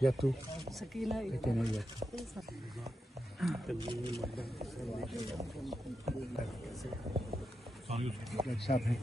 Jatuh. Sakina Sakina jatuh. साफ है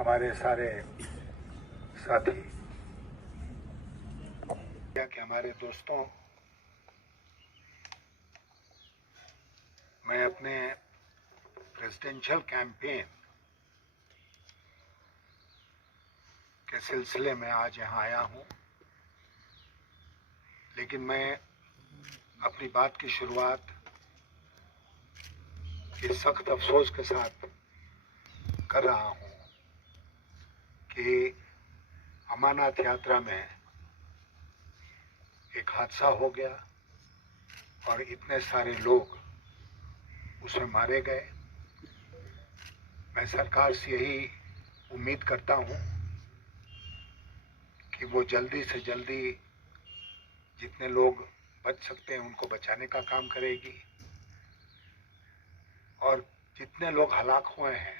हमारे सारे साथी कि हमारे दोस्तों, मैं अपने प्रेसिडेंशियल कैंपेन के सिलसिले में आज यहाँ आया हूँ, लेकिन मैं अपनी बात की शुरुआत इस सख्त अफसोस के साथ कर रहा हूँ कि अमरनाथ यात्रा में एक हादसा हो गया और इतने सारे लोग उसमें मारे गए। मैं सरकार से यही उम्मीद करता हूँ कि वो जल्दी से जल्दी जितने लोग बच सकते हैं उनको बचाने का काम करेगी और जितने लोग हलाक हुए हैं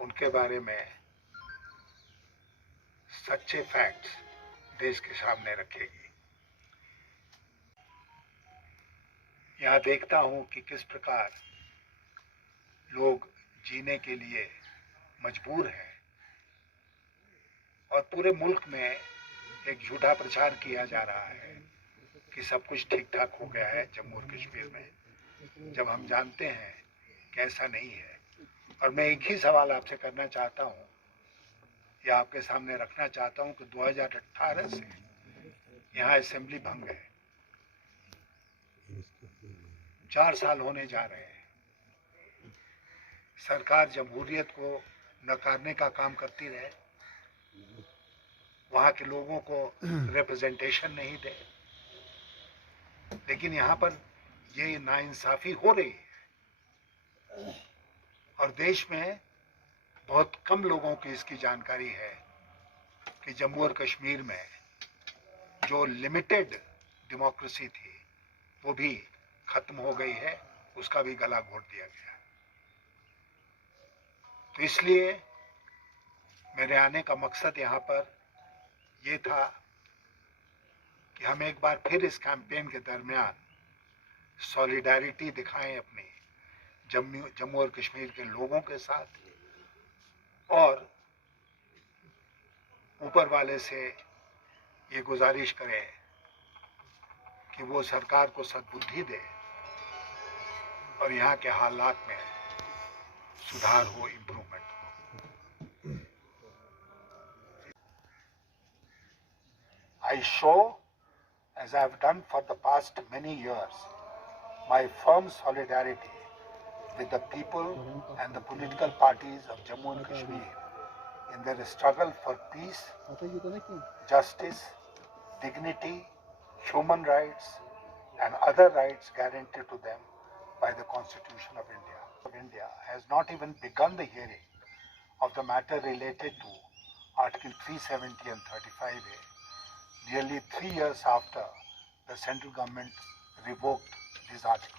उनके बारे में सच्चे फैक्ट्स देश के सामने रखेगी। यहाँ देखता हूँ कि किस प्रकार लोग जीने के लिए मजबूर हैं और पूरे मुल्क में एक झूठा प्रचार किया जा रहा है कि सब कुछ ठीक ठाक हो गया है जम्मू और कश्मीर में, जब हम जानते हैं कि ऐसा नहीं है। और मैं एक ही सवाल आपसे करना चाहता हूँ या आपके सामने रखना चाहता हूँ कि 2018 से यहाँ असेंबली भंग है, 4 साल होने जा रहे हैं। सरकार जमहूरियत को नकारने का काम करती रहे, वहाँ के लोगों को रिप्रेजेंटेशन नहीं दे, लेकिन यहाँ पर ये नाइंसाफी हो रही है और देश में बहुत कम लोगों की इसकी जानकारी है कि जम्मू और कश्मीर में जो लिमिटेड डेमोक्रेसी थी वो भी खत्म हो गई है, उसका भी गला घोट दिया गया। तो इसलिए मेरे आने का मकसद यहाँ पर ये था कि हम एक बार फिर इस कैंपेन के दरमियान सॉलिडारिटी दिखाएं अपनी जम्मू और कश्मीर के लोगों के साथ और ऊपर वाले से ये गुजारिश करें कि वो सरकार को सद्बुद्धि दे और यहाँ के हालात में सुधार हो, इम्प्रूवमेंट हो। I show, as I have done for the past many years, my firm solidarity with the people and the political parties of Jammu and Kashmir in their struggle for peace, justice, dignity, human rights, and other rights guaranteed to them by the Constitution of India. India has not even begun the hearing of the matter related to Article 370 and 35A, nearly 3 years after the central government revoked these articles.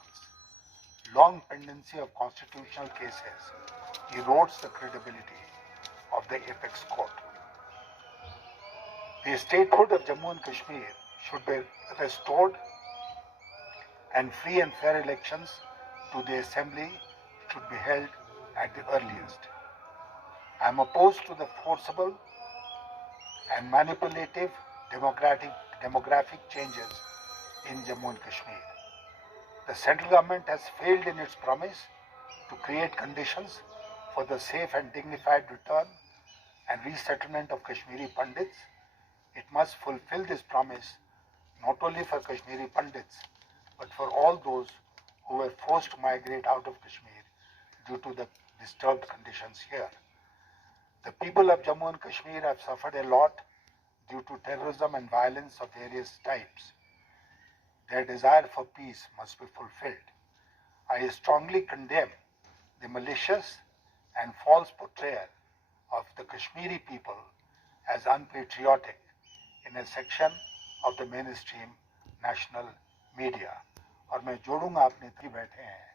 Long pendency of constitutional cases erodes the credibility of the apex court. The statehood of Jammu and Kashmir should be restored and free and fair elections to the assembly should be held at the earliest. I am opposed to the forcible and manipulative demographic changes in Jammu and Kashmir. The central government has failed in its promise to create conditions for the safe and dignified return and resettlement of Kashmiri Pandits. It must fulfill this promise not only for Kashmiri Pandits but for all those who were forced to migrate out of Kashmir due to the disturbed conditions here. The people of Jammu and Kashmir have suffered a lot due to terrorism and violence of various types. Their desire for peace must be fulfilled. I strongly condemn the malicious and false portrayal of the Kashmiri people as unpatriotic in a section of the mainstream national media. और मैं जोड़ूंगा अपने तभी बैठे हैं,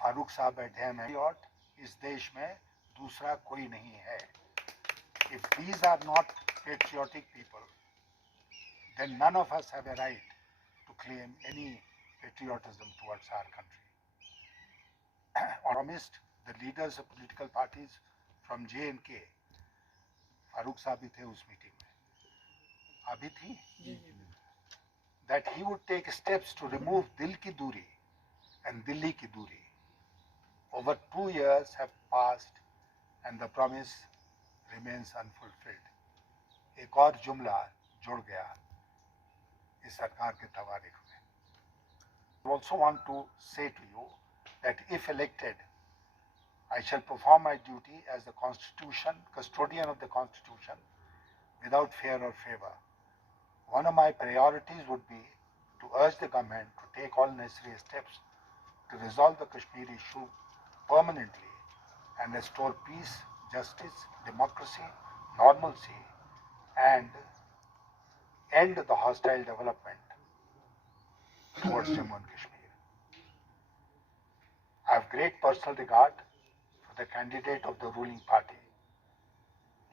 फारूक साहब बैठे हैं, मैं और इस देश में दूसरा कोई नहीं है. If these are not patriotic people, then none of us have a right to claim any patriotism towards our country. Promised the leaders of political parties from J&K, Farooq साहब भी थे उस मीटिंग में, अभी थी, that he would take steps to remove Dil Ki Duri and Delhi Ki Duri. Over 2 years have passed and the promise remains unfulfilled. एक और जुमला जुड़ गया इस सरकार के तवारीख में. I also want to say to you that if elected, I shall perform my duty as the Constitution, custodian of the Constitution, without fear or favor. One of my priorities would be to urge the government to take all necessary steps to resolve the Kashmir issue permanently and restore peace, justice, democracy, normalcy, and end the hostile development towards Jammu and Kashmir. I have great personal regard for the candidate of the ruling party,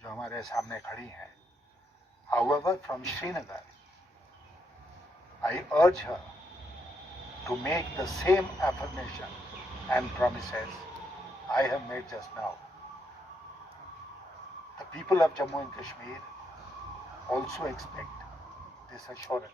जो हमारे सामने खड़ी हैं. However, from Srinagar, I urge her to make the same affirmation and promises I have made just now. The people of Jammu and Kashmir also expect this assurance.